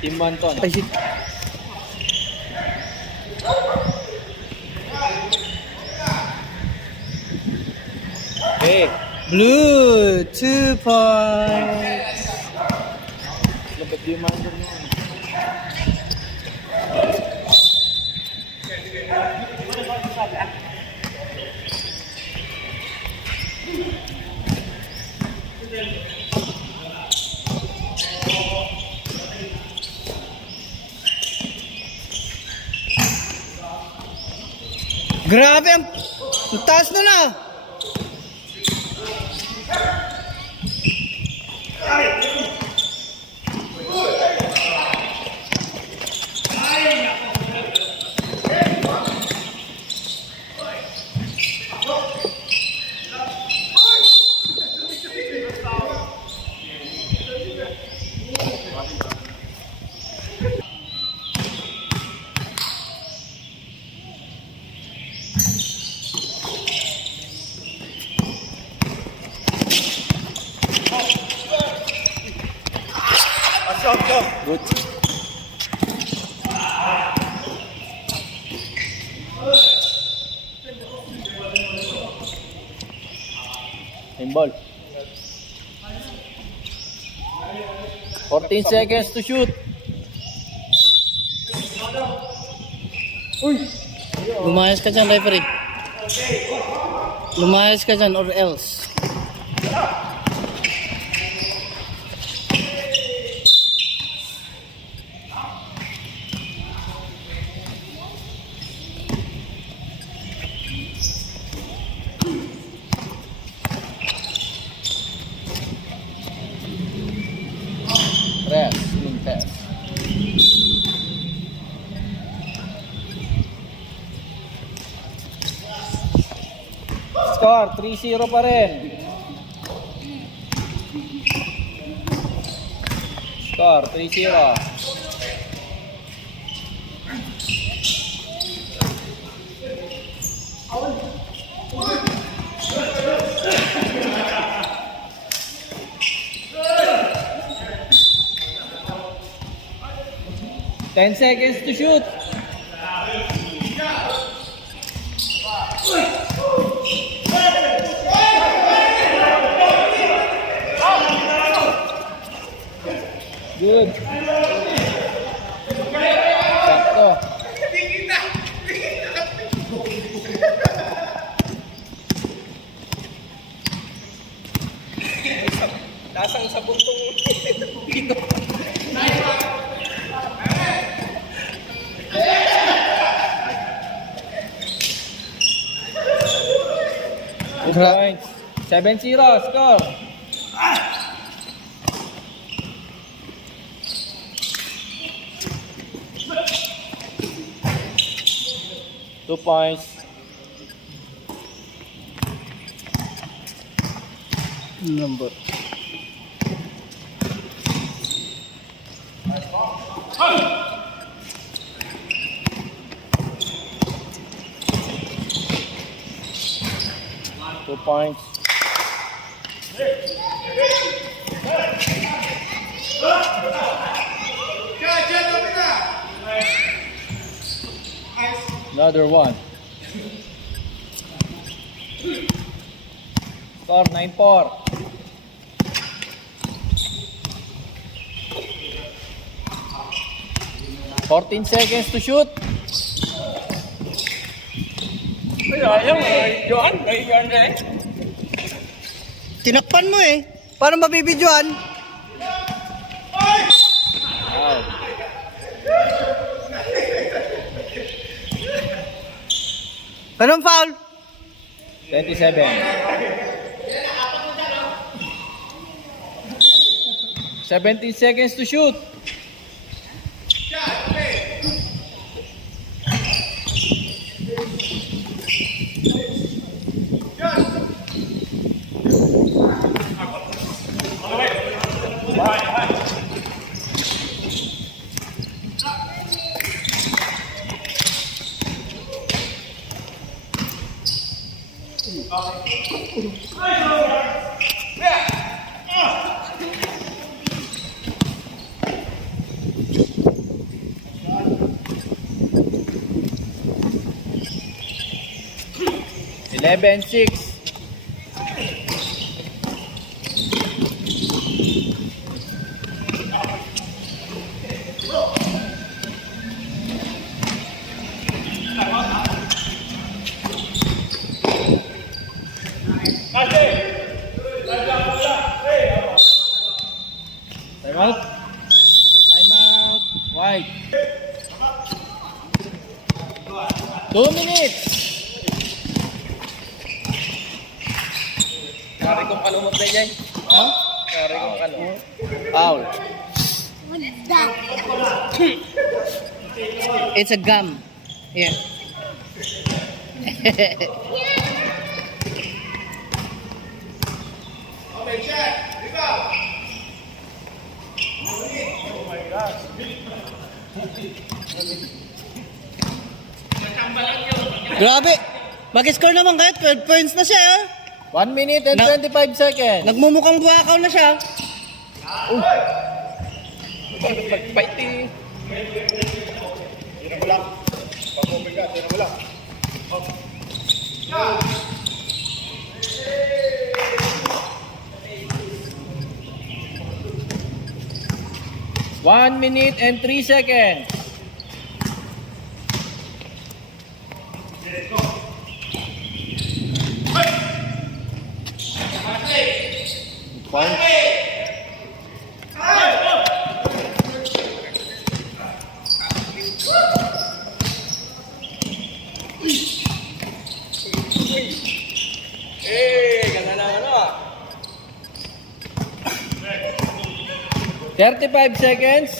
Team Manton. Ay, shit. Okay. Blue, 2 points. Lapit Team Manton yun. Grabe, ang taas na na. Good. Team ball. 14 seconds to shoot. Lumayas ka dyan, referee. Lumayas ka dyan or else. Press. Swing test. Score 3-0 pa rin. Score 3-0. Ten seconds to shoot. Good. Sakto. Lasang sa buntong dito. Good points. 7-0 score. Two points. Number. Two points. Another one. Score 9-4. Fourteen seconds to shoot. Ayaw, Johan. Johan eh. Tinakpan mo eh. Paano mabibidyoan? Wow. Anong foul? 27. 17 seconds to shoot. 11-6. Time out. Time out. White. 2 minutes. Kari kong kalumot na yan. Ha? Kari kong kalumot. Foul. It's a gum. Yeah. Grabe. Mag-score naman kahit 12 points na siya. 1 minute and 25 seconds. Nagmumukhang buwakaw na siya. Mag-fighting. One minute and 3 seconds. Point. Ganda na ano. 35 seconds.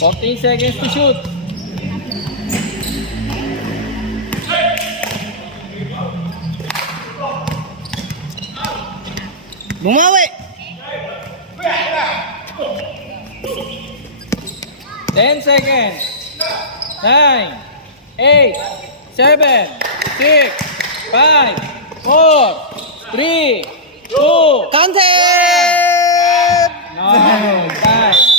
$14 to shoot. Bumawi. 10 seconds. 9, 8, 7, 6, 5, 4, 3, 2, Counted! no, time.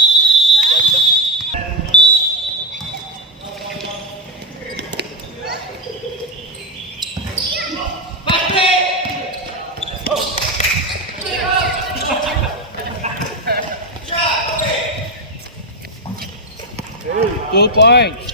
Two points.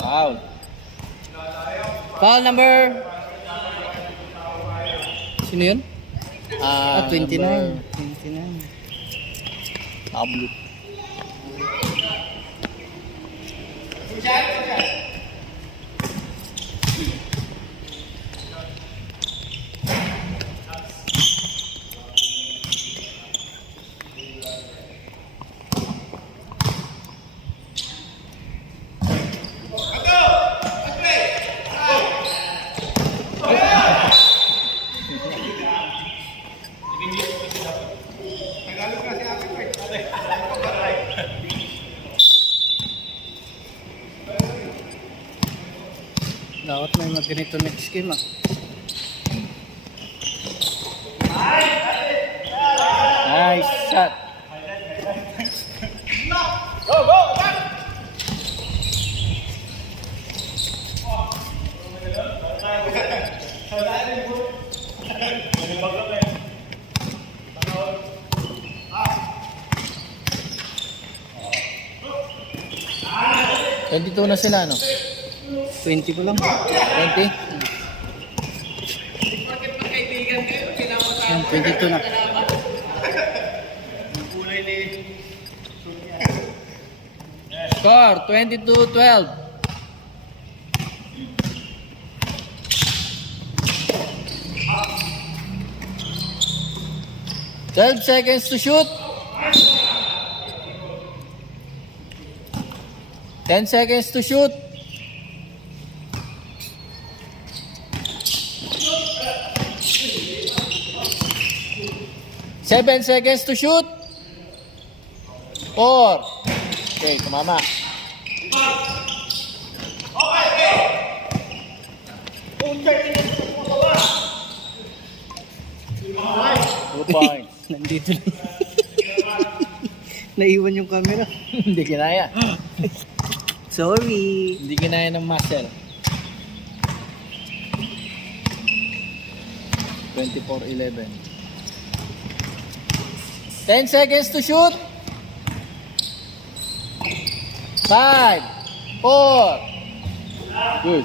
Foul. Foul number... Sino yun? 29. 29. Pablo. Dapat may mag-ganito next game ah. Nice shot. $22 na sila, no? 20 ko lang. 20? Yan, 22 na. Score, 22-12. $12 seconds to shoot. 10 seconds to shoot. Seven seconds to shoot. 4, Okay, tumama. 2 points. Nandito lang. Naiwan yung camera. Hindi kinaya. Sorry. Hindi kinaya ng muscle. 24-11. 10 seconds to shoot. 5, 4. Good.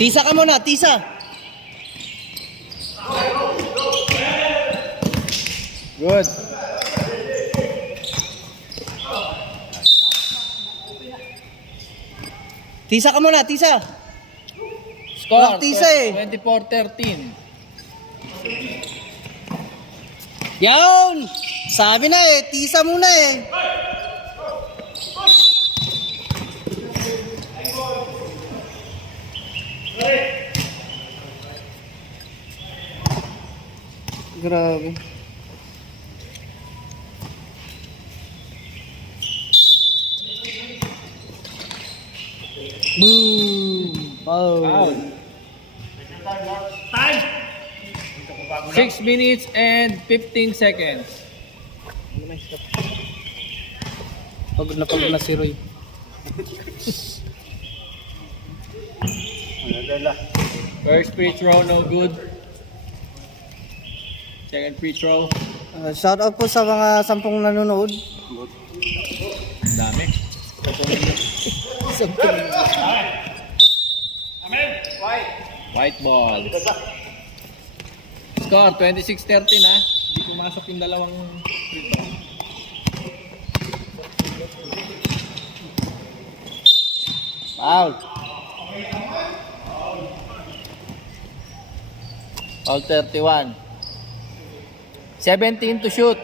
Tisa ka muna, tisa. Good. Tisa ka muna, tisa. Score, Walang tisa eh. 24-13. Yawn! Sabi na eh, tisa muna eh. Grabe. Boom! Foul. 6 minutes and 15 seconds. Pagod na si Roy. First free throw, no good. Second free throw. Shout out po sa mga 10 nanonood. Dami. White ball. Score, 26-13 ha. Hindi pumasok yung dalawang free throw. Foul. Foul 31. 17 to shoot.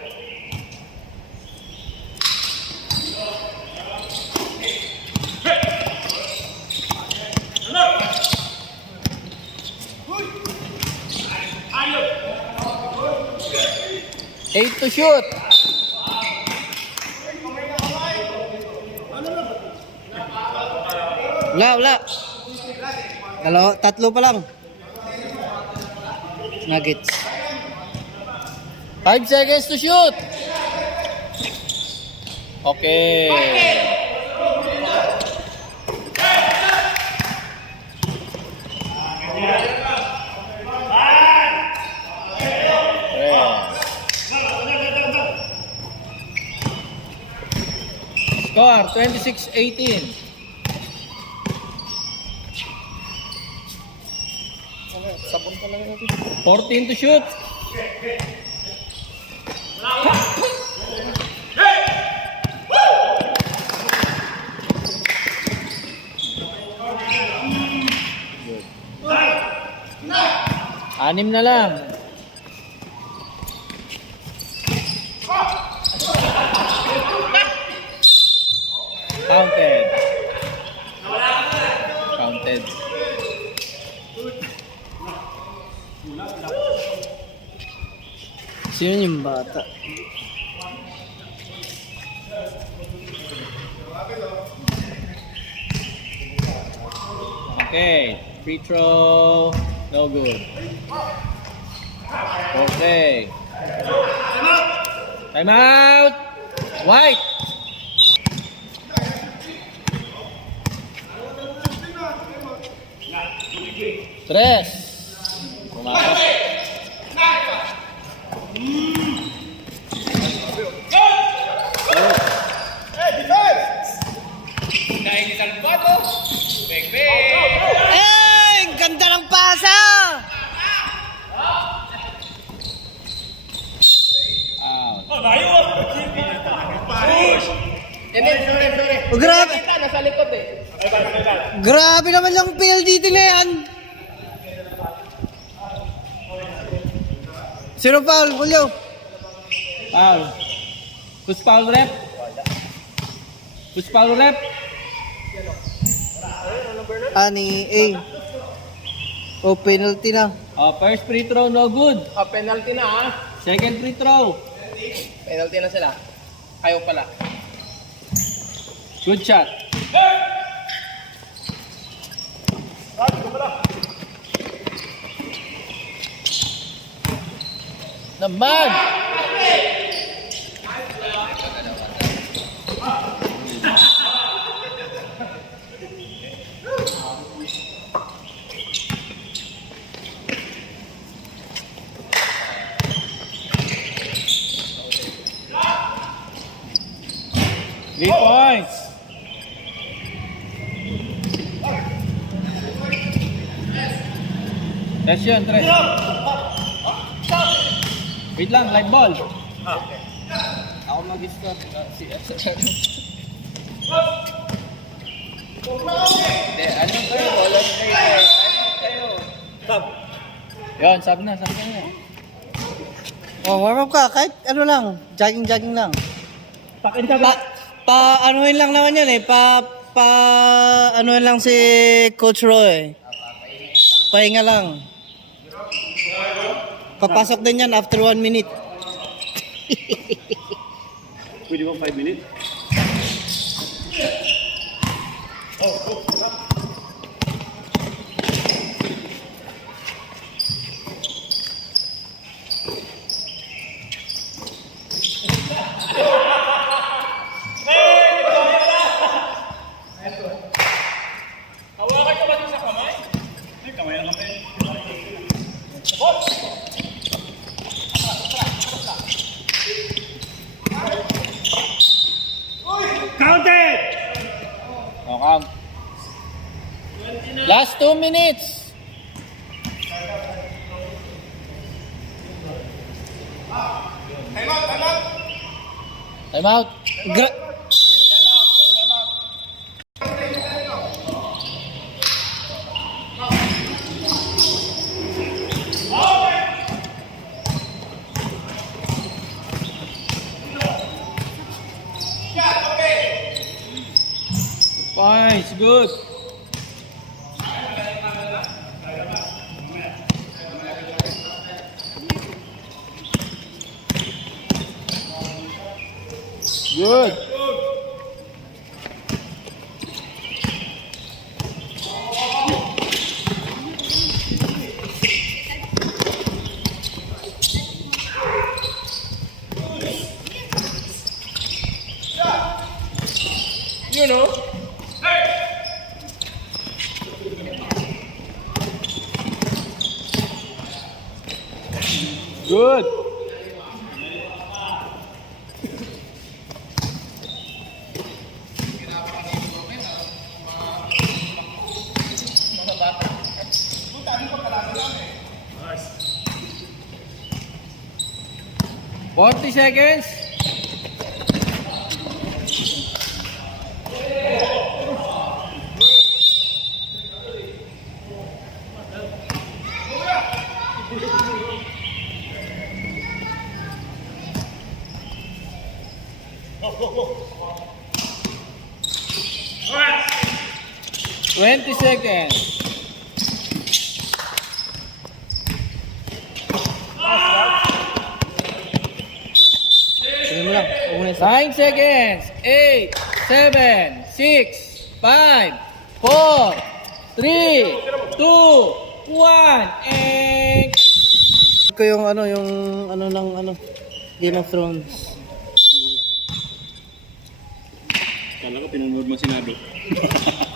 Eight to shoot. Wala. Tatlo pa lang. Nuggets. 5 seconds to shoot. Okay. Score 26-18. 14 to shoot. Anim na lang. Counted. Counted. Sino yung bata? Okay. Free throw. No good. Okay. Time out. White. Tres. Pumasok. Eh! Ang ganda ng pasa! Out. Oh, grabe! Nasa likod eh. Grabe naman yung PLDT na yan! Sino foul? Julio? Foul. Who's foul rep? Who's foul rep? number nun? Ani A. O, penalty na. First free throw, no good. Penalty na ha. Second free throw. Penalty na sila. Ayaw pala. Good shot. Naman! Three points. Tres yun, tres. Wait lang, live ball. Ako mag-start. Hindi, ano kayo? Wala kayo. Ano kayo? Yun, sub na na. O, warm up ka. Kahit ano lang. Jogging lang. Anuhin lang naman yan eh. Anuhin lang si Coach Roy. Pahinga lang. Papasok din yan after 1 minute. Pwede mo 5 minutes? No count. Last 2 minutes. Time out. Points, good. Good. You know? Good. Forty seconds. Alright! 20 seconds. Sige mo lang. Huwag mo na 9 seconds. 8, 7, 6, 5, 4, 3, 2, 1, and... ko yung Game of Thrones. Kala ko pinanood mo sinado.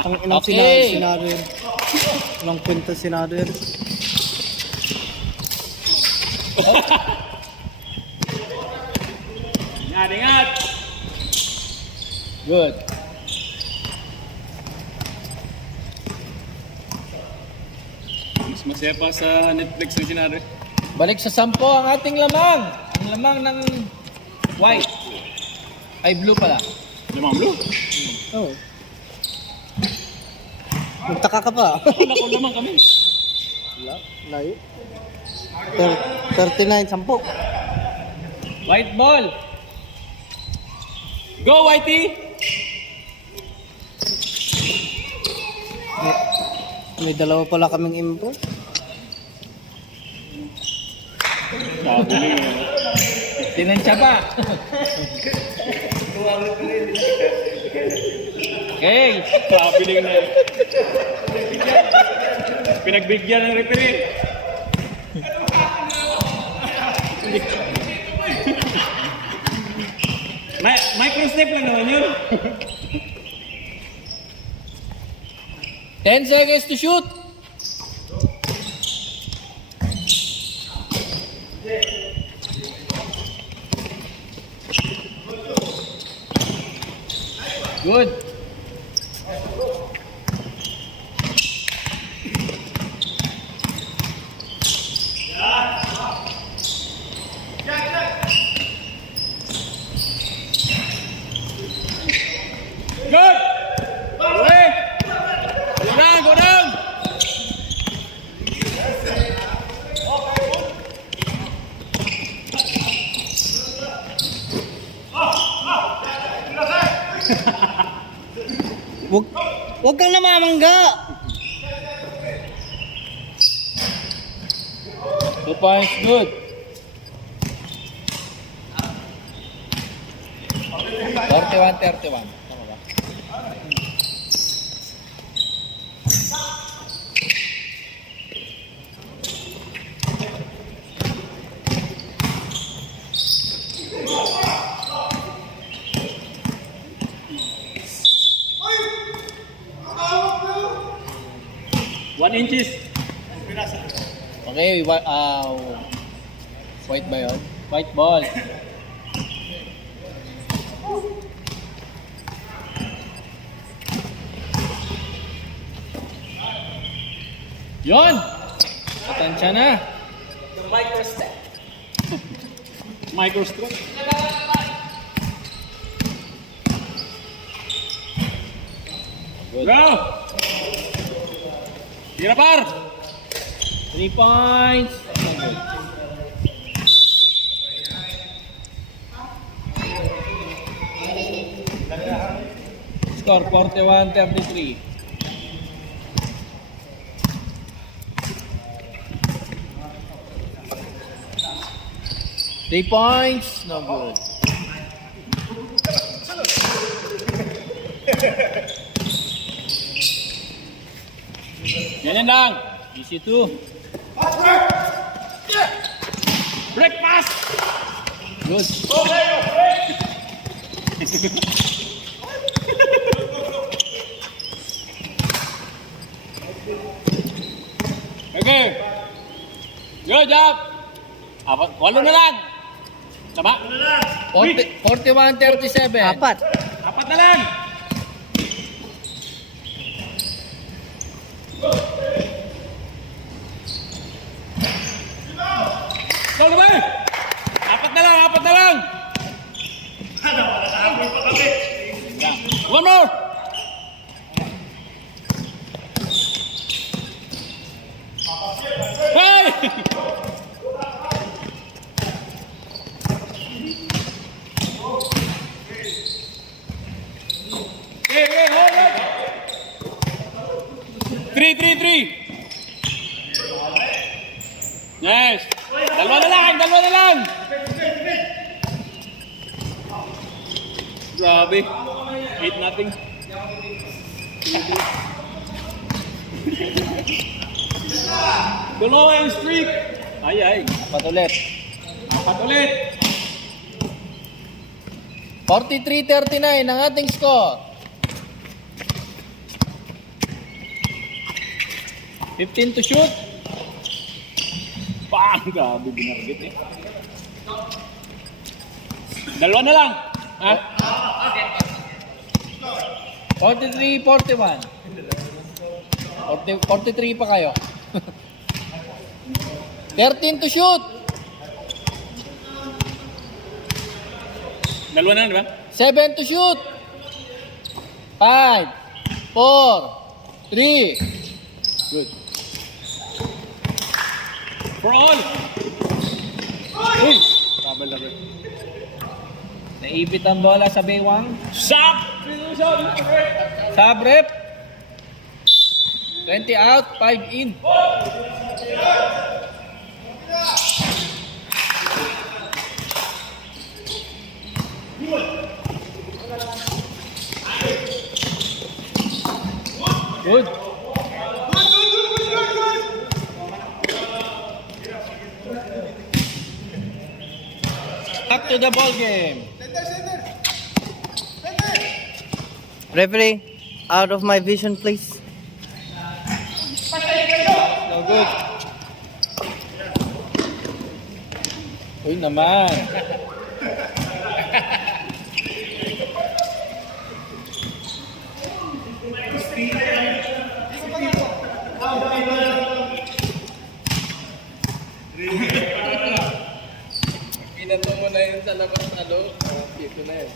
Ang ilang Okay. sinado yun. Ilang kwenta sinado yun. Ingat, ingat! Good. Mas masaya pa sa Netflix yung sinado. Balik sa 10 ang ating lamang. Ang lamang ng white. Ay, blue pala. Lamang blue. Oo. Magtaka ka pa. Wala ko lamang kami. Wala. Layo. 39, 10. White ball. Go, Whitey! May dalawa pala kaming impo. Pabili. Tinansya pa. Okay. Pabili na. Pinagbigyan ng referee. Microstep lang naman yun. 10 seconds to shoot. Good. Good! Wait! Go down, go down! Wag kang namamangga. 2 points, good. Thirty-one. Tama ba? One inches. Okay, white ba yun? White ball. Yon! Atansya na. Microstep. Good. Go! Tira par! 3 points. Score 41-33. Three points, no good. Ganyan lang. Easy 2. Break pass! Good. Okay. Good job. Walo na lang. Tama? 41-37. Apat. Apat na lang. Go ba? Apat na lang. One more. Hey! Hey, hold on. 3. Yes. Dalawa na lang. Grabe. 8-0. Tuloy ang streak. Ay. Apat ulit. Apat ulit. 43-39 ang ating score. 15 to shoot. Bang! Grabe, binargit eh. Dalawa na lang. Ha? 43-41. 43 pa kayo. 13 to shoot. Dalawa na, di ba? 7 to shoot. 5, 4, 3. Good. For all. Uy! Double. Naipit ang bola sa Baywang. Shot! Sub rep. 20 out, 5 in. Good. Back to the ball game. Referee, out of my vision, please. No good. Uy naman. Pinato mo na yun sa labas na loob. Dito na yun.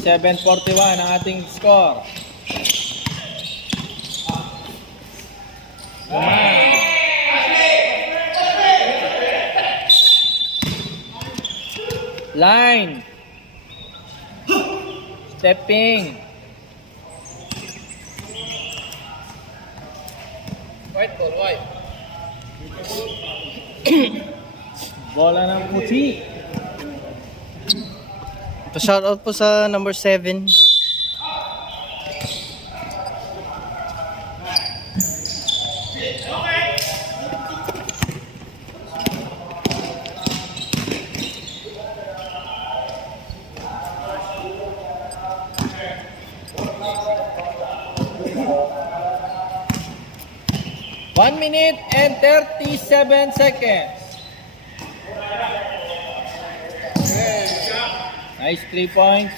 Seven 41 ang ating score. Naman. Line. Stepping. White ball, white. Bola ng puti. Pa-shout out po sa number 7. One minute and 37 seconds. Nice 3 points.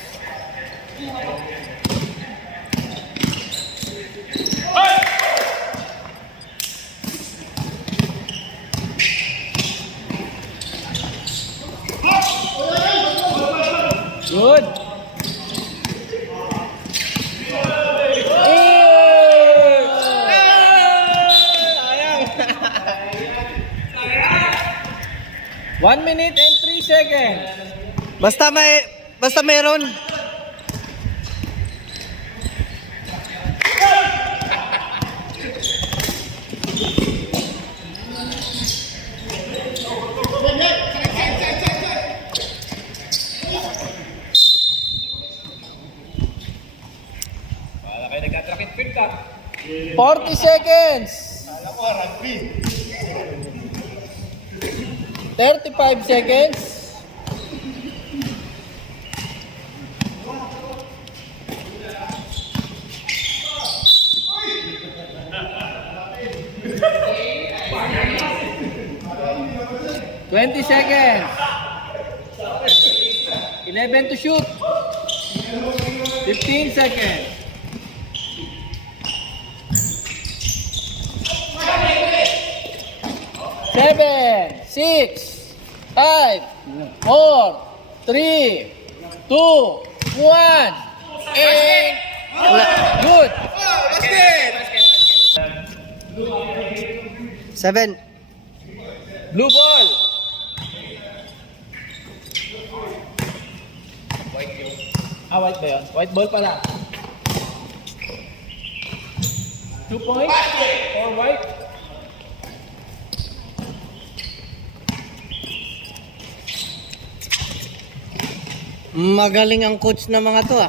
Good. One minute and 3 seconds. Basta meron. Wala kayo nagkatrakit fit ka. 40 seconds. 35 seconds. Twenty seconds. 11 to shoot. 15 seconds. Seven, 6, 5, 4, 3, 2, 1. And good. 7. Blue ball. White ba yun? White ball pala. 2 points or white? Magaling ang coach na mga to, ah.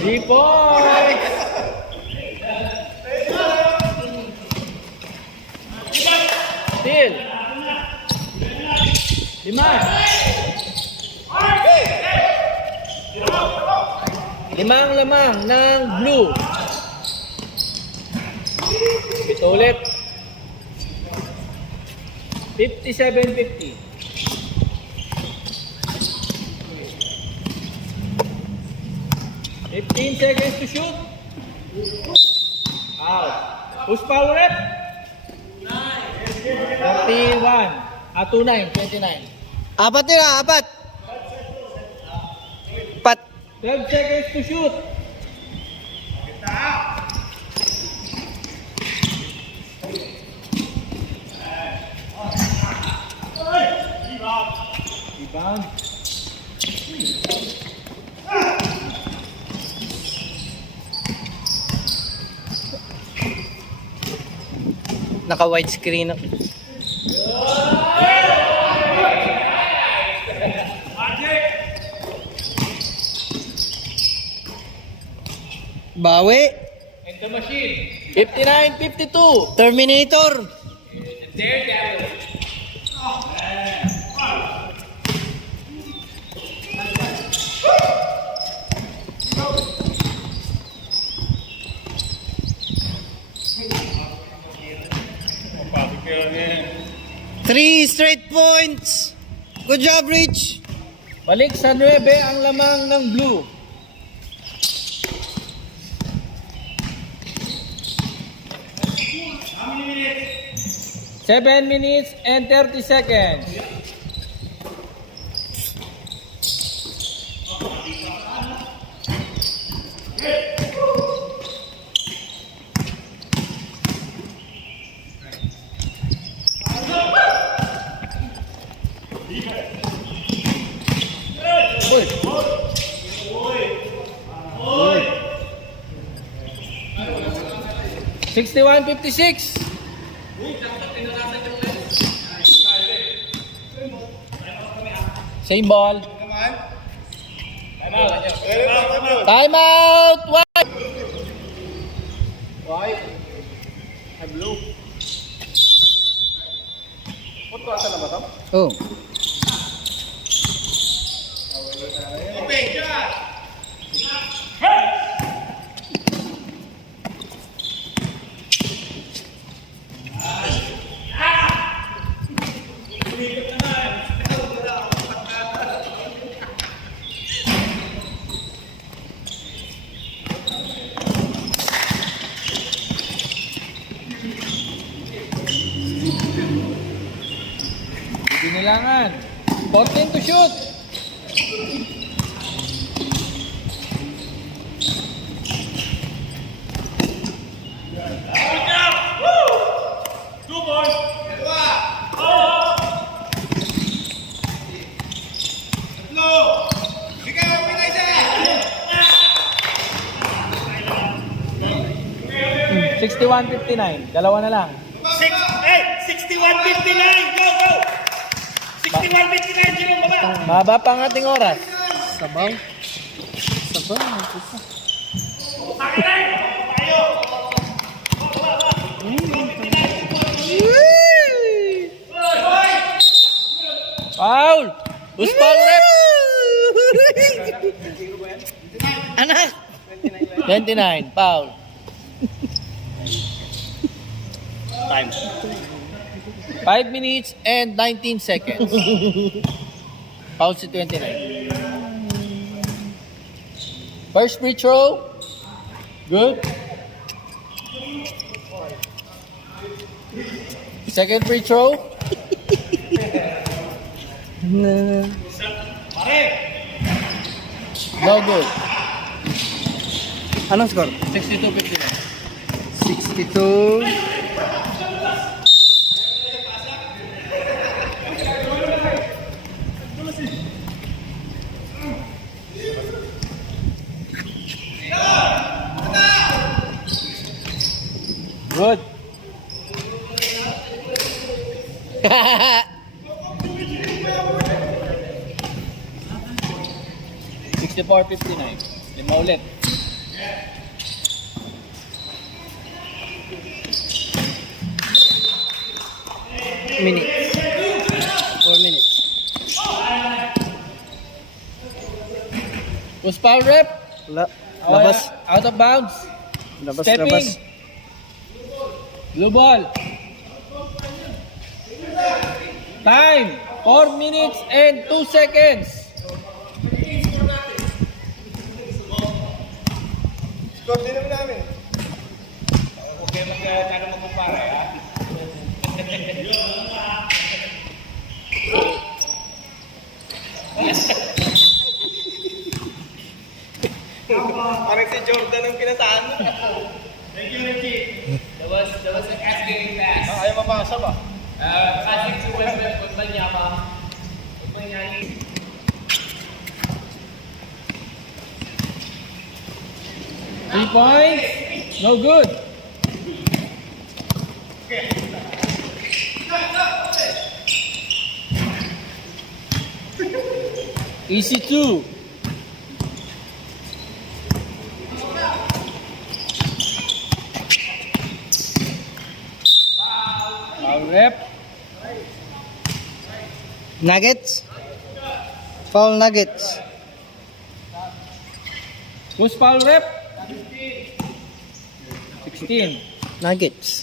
Three points. Still. 5. 5 ang lamang ng blue. Ito ulit. 57-50. Fifteen seconds to shoot. Out. Who's foul rep? 31. 29. Apat nila, apat. Pat. 12 seconds to shoot. Rebound. Naka-wide screen ako. Bawi. And the machine. 59-52. Terminator. Pasok kayo niya. 3 straight points. Good job, Rich. Balik sa 9 ang lamang ng blue. How many minutes? 7 minutes and 30 seconds. Good. 61-56. Same ball. Time out. White. White. Blue. Oh. Binilangan. 14 to shoot. Hmm, 61-59. Dalawa na lang. 61-59! Go, go! 61-59, Jerome, baba! Mahaba pa ang ating oras. Sabaw. Sabaw. Foul! Who's foul rep? Anak. 29. Foul. Time. 5 minutes and 19 seconds. Foul si 29. First free throw. Good. Second free throw. No good. Anong score? 62-59. 62. Good. $64.59. Lima ulit. Minutes. 4 minutes. Who's foul rep? Wala. Labas. Out of bounds. Labas, Stepping. labas. Blue ball. Time, 4 minutes and 2 seconds. Score din naman namin. Okay, magkano mo kumpara, ha? Parang si Jordan ang pinataan mo. That was a cascading pass. Ayaw mapasa ba? Passing to Wembanyama. Wembanyama. 3 points. No good. Easy 2. Foul rep. Nuggets. Foul Nuggets. Who's foul rep? 16. Nuggets.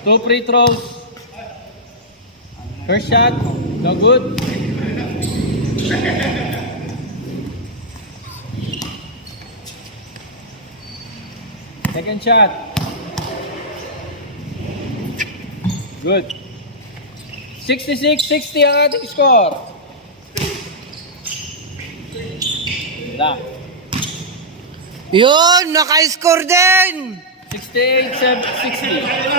2 free throws. First shot, no good. Second shot. Good. 66-60 ang ating score. Wala. Yun, naka-score din! 68-60.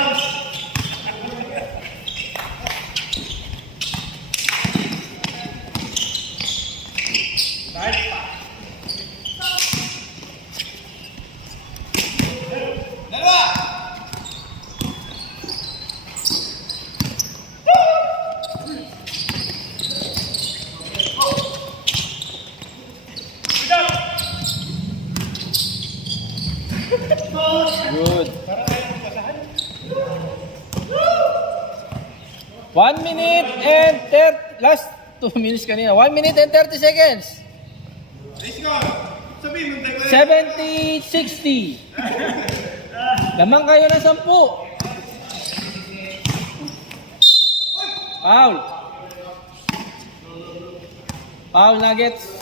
Good. 1 minute and 30, last 2 minutes kanina. 1 minute and 30 seconds. 70-60. Lamang kayo ng 10. Foul. Foul Nuggets.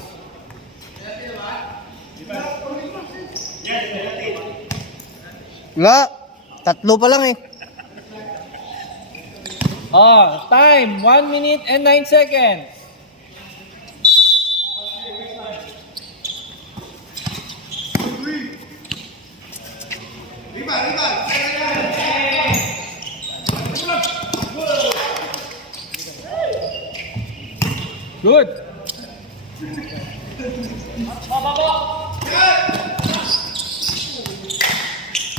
Wala. Tatlo pa lang eh. Oh, time 1 minute and 9 seconds. Good.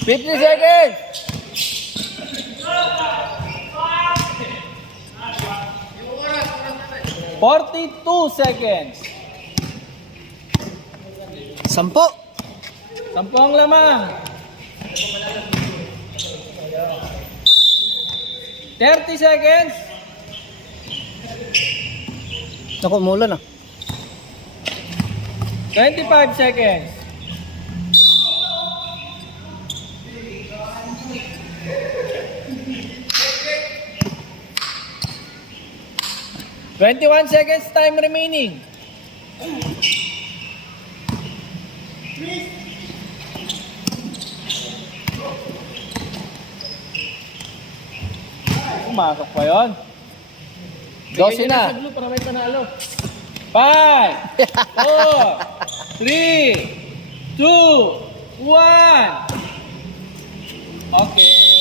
Fifty seconds. 42 seconds. 10. 10 ang lamang. 30 seconds. Naku, umulan ah. 25 seconds. 21 seconds time remaining. Pumasok pa yun. 12 na. Para may panalo. 5, 4, 3, 2, 1. Okay.